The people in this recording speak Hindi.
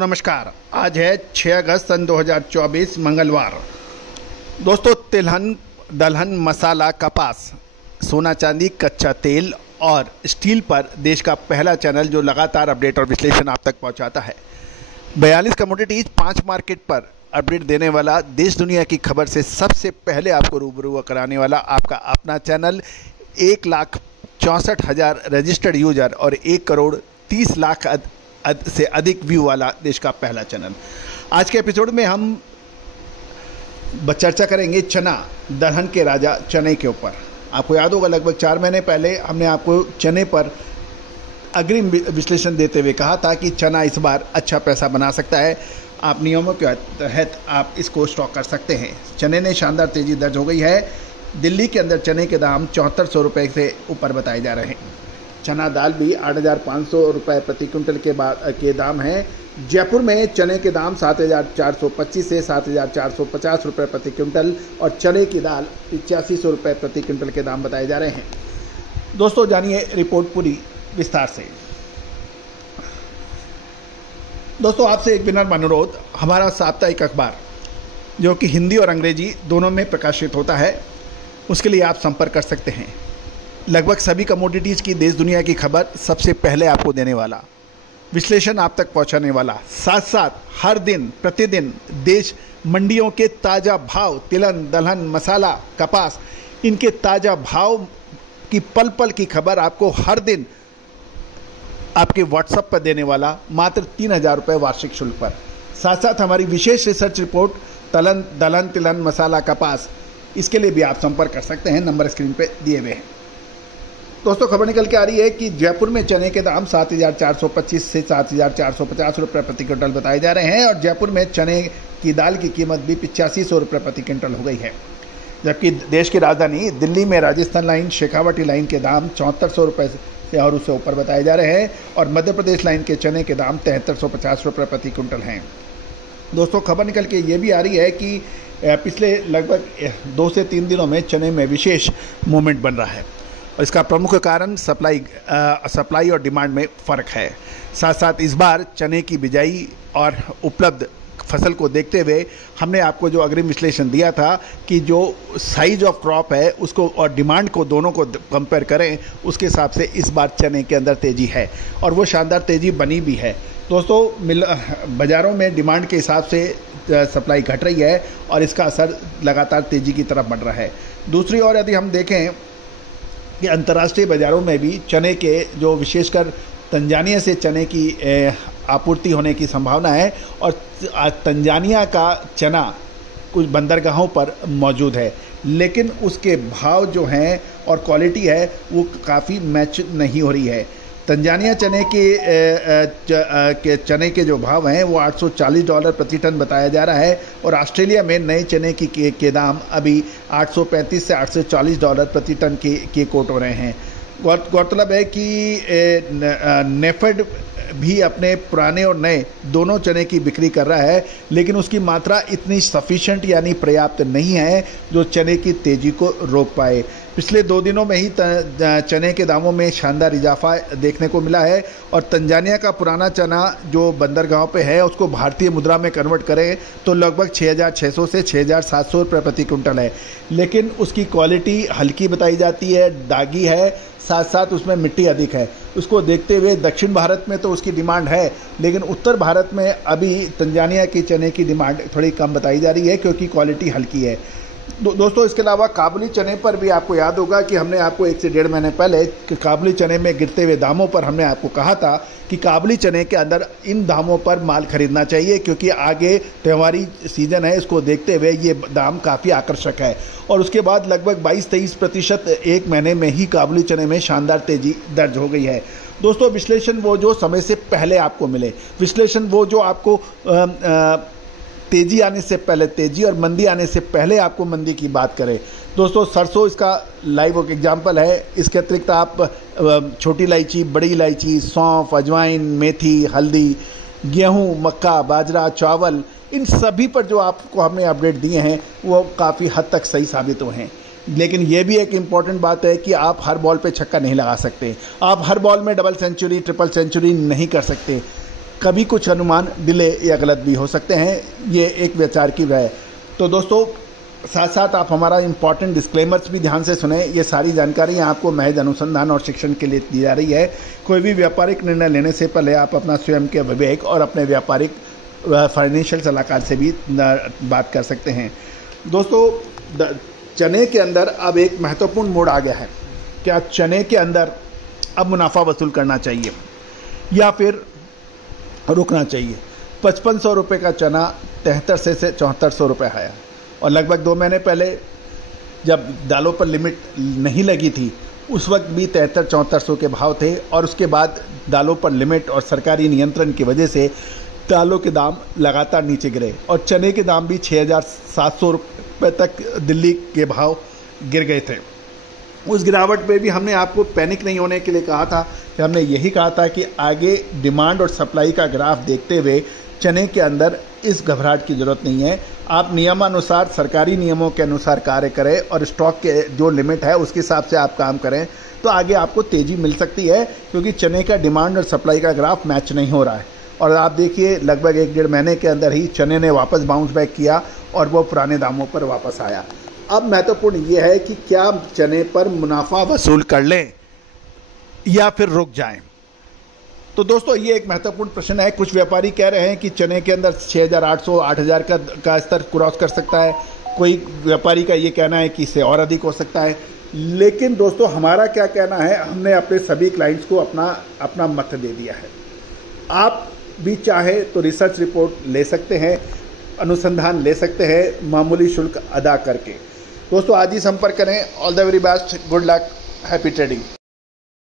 नमस्कार। आज है 6 अगस्त सन 2024 मंगलवार। दोस्तों, तिलहन, दलहन, मसाला, कपास, सोना चांदी, कच्चा तेल और स्टील पर देश का पहला चैनल जो लगातार अपडेट और विश्लेषण आप तक पहुंचाता है। 42 कमोडिटीज 5 मार्केट पर अपडेट देने वाला, देश दुनिया की खबर से सबसे पहले आपको रूबरू कराने वाला आपका अपना चैनल, 1,64,000 रजिस्टर्ड यूजर और 1,30,00,000 से अधिक व्यू वाला देश का पहला चैनल। आज के एपिसोड में हम चर्चा करेंगे चना, दलहन के राजा चने के ऊपर। आपको याद होगा लगभग 4 महीने पहले हमने आपको चने पर अग्रिम विश्लेषण देते हुए कहा था कि चना इस बार अच्छा पैसा बना सकता है। आप नियमों के तहत आप इसको स्टॉक कर सकते हैं। चने ने शानदार तेजी दर्ज हो गई है। दिल्ली के अंदर चने के दाम 7400 रुपये से ऊपर बताए जा रहे हैं। चना दाल भी 8,500 रुपये प्रति क्विंटल के दाम हैं। जयपुर में चने के दाम 7,425 से 7,450 रुपये प्रति क्विंटल और चने की दाल 8500 रुपये प्रति क्विंटल के दाम बताए जा रहे हैं। दोस्तों, जानिए रिपोर्ट पूरी विस्तार से। दोस्तों, आपसे एक विनम्र अनुरोध, हमारा साप्ताहिक अखबार जो कि हिंदी और अंग्रेजी दोनों में प्रकाशित होता है, उसके लिए आप संपर्क कर सकते हैं। लगभग सभी कमोडिटीज़ की देश दुनिया की खबर सबसे पहले आपको देने वाला, विश्लेषण आप तक पहुंचाने वाला, साथ साथ हर दिन प्रतिदिन देश मंडियों के ताज़ा भाव, तिलहन, दलहन, मसाला, कपास, इनके ताज़ा भाव की पल पल की खबर आपको हर दिन आपके व्हाट्सएप पर देने वाला, मात्र 3,000 रुपये वार्षिक शुल्क पर। साथ साथ हमारी विशेष रिसर्च रिपोर्ट दलहन, तिलहन, मसाला, कपास, इसके लिए भी आप संपर्क कर सकते हैं। नंबर स्क्रीन पे दिए हुए हैं। दोस्तों, खबर निकल के आ रही है कि जयपुर में चने के दाम 7,425 से 7,450 रुपये प्रति क्विंटल बताए जा रहे हैं और जयपुर में चने की दाल की कीमत भी 8500 रुपये प्रति क्विंटल हो गई है। जबकि देश की राजधानी दिल्ली में राजस्थान लाइन, शेखावटी लाइन के दाम 7400 रुपये से और उससे ऊपर बताए जा रहे हैं और मध्य प्रदेश लाइन के चने के दाम 7350 रुपये प्रति क्विंटल हैं। दोस्तों, खबर निकल के ये भी आ रही है कि पिछले लगभग 2 से 3 दिनों में चने में विशेष मूवमेंट बन रहा है और इसका प्रमुख कारण सप्लाई और डिमांड में फ़र्क है। साथ साथ इस बार चने की बिजाई और उपलब्ध फसल को देखते हुए हमने आपको जो अग्रिम विश्लेषण दिया था कि जो साइज ऑफ क्रॉप है उसको और डिमांड को दोनों को कंपेयर करें, उसके हिसाब से इस बार चने के अंदर तेज़ी है और वो शानदार तेज़ी बनी भी है। दोस्तों, बाज़ारों में डिमांड के हिसाब से सप्लाई घट रही है और इसका असर लगातार तेज़ी की तरफ बढ़ रहा है। दूसरी ओर यदि हम देखें कि अंतर्राष्ट्रीय बाज़ारों में भी चने के जो विशेषकर तंजानिया से चने की आपूर्ति होने की संभावना है और तंजानिया का चना कुछ बंदरगाहों पर मौजूद है, लेकिन उसके भाव जो हैं और क्वालिटी है वो काफ़ी मैच नहीं हो रही है। तंजानिया चने के जो भाव हैं वो $840 प्रति टन बताया जा रहा है और ऑस्ट्रेलिया में नए चने के दाम अभी $835 से $840 प्रति टन के कोट हो रहे हैं। गौरतलब है कि नेफेड भी अपने पुराने और नए दोनों चने की बिक्री कर रहा है, लेकिन उसकी मात्रा इतनी सफिशिएंट यानी पर्याप्त नहीं है जो चने की तेज़ी को रोक पाए। पिछले 2 दिनों में ही चने के दामों में शानदार इजाफा देखने को मिला है और तंजानिया का पुराना चना जो बंदरगाहों पे है उसको भारतीय मुद्रा में कन्वर्ट करें तो लगभग 6,600 से 6,700 रुपये प्रति क्विंटल है, लेकिन उसकी क्वालिटी हल्की बताई जाती है, दागी है, साथ साथ उसमें मिट्टी अधिक है। उसको देखते हुए दक्षिण भारत में तो उसकी डिमांड है, लेकिन उत्तर भारत में अभी तंजानिया की चने की डिमांड थोड़ी कम बताई जा रही है क्योंकि क्वालिटी हल्की है। दोस्तों, इसके अलावा काबुली चने पर भी आपको याद होगा कि हमने आपको 1 से 1.5 महीने पहले कि काबुली चने में गिरते हुए दामों पर हमने आपको कहा था कि काबुली चने के अंदर इन दामों पर माल खरीदना चाहिए क्योंकि आगे त्योहारी सीजन है, इसको देखते हुए ये दाम काफ़ी आकर्षक है। और उसके बाद लगभग 22-23% 1 महीने में ही काबुली चने में शानदार तेज़ी दर्ज हो गई है। दोस्तों, विश्लेषण वो जो समय से पहले आपको मिले, विश्लेषण वो जो आपको तेज़ी आने से पहले तेज़ी और मंदी आने से पहले आपको मंदी की बात करें। दोस्तों, सरसों इसका लाइव एग्जाम्पल है। इसके अतिरिक्त आप छोटी इलायची, बड़ी इलायची, सौंफ, अजवाइन, मेथी, हल्दी, गेहूं, मक्का, बाजरा, चावल, इन सभी पर जो आपको हमने अपडेट दिए हैं वो काफ़ी हद तक सही साबित हुए हैं। लेकिन ये भी एक इम्पॉर्टेंट बात है कि आप हर बॉल पे छक्का नहीं लगा सकते, आप हर बॉल में डबल सेंचुरी, ट्रिपल सेंचुरी नहीं कर सकते। कभी कुछ अनुमान डिले या गलत भी हो सकते हैं, ये एक विचार की राय। तो दोस्तों साथ साथ आप हमारा इंपॉर्टेंट डिस्क्लेमर्स भी ध्यान से सुने। ये सारी जानकारियाँ आपको महज अनुसंधान और शिक्षण के लिए दी जा रही है। कोई भी व्यापारिक निर्णय लेने से पहले आप अपना स्वयं के विवेक और अपने व्यापारिक फाइनेंशियल सलाहकार से भी बात कर सकते हैं। दोस्तों चने के अंदर अब एक महत्वपूर्ण मोड़ आ गया है। क्या चने के अंदर अब मुनाफा वसूल करना चाहिए या फिर रुकना चाहिए? 5500 रुपये का चना 7300 से 7400 रुपये आया, और लगभग 2 महीने पहले जब दालों पर लिमिट नहीं लगी थी उस वक्त भी 7300-7400 के भाव थे, और उसके बाद दालों पर लिमिट और सरकारी नियंत्रण की वजह से दालों के दाम लगातार नीचे गिरे और चने के दाम भी 6700 रुपये तक दिल्ली के भाव गिर गए थे। उस गिरावट पे भी हमने आपको पैनिक नहीं होने के लिए कहा था कि हमने यही कहा था कि आगे डिमांड और सप्लाई का ग्राफ देखते हुए चने के अंदर इस घबराहट की ज़रूरत नहीं है। आप नियमानुसार सरकारी नियमों के अनुसार कार्य करें और स्टॉक के जो लिमिट है उसके हिसाब से आप काम करें तो आगे आपको तेज़ी मिल सकती है, क्योंकि चने का डिमांड और सप्लाई का ग्राफ मैच नहीं हो रहा है। और आप देखिए लगभग 1-1.5 महीने के अंदर ही चने ने वापस बाउंस बैक किया और वो पुराने दामों पर वापस आया। अब महत्वपूर्ण ये है कि क्या चने पर मुनाफा वसूल कर लें या फिर रुक जाएं। तो दोस्तों ये एक महत्वपूर्ण प्रश्न है। कुछ व्यापारी कह रहे हैं कि चने के अंदर 6800-8000 का स्तर क्रॉस कर सकता है। कोई व्यापारी का ये कहना है कि इससे और अधिक हो सकता है। लेकिन दोस्तों हमारा क्या कहना है, हमने अपने सभी क्लाइंट्स को अपना मत दे दिया है। आप भी चाहे तो रिसर्च रिपोर्ट ले सकते हैं, अनुसंधान ले सकते हैं मामूली शुल्क अदा करके। दोस्तों आज ही संपर्क करें। All the very best, good luck, happy trading.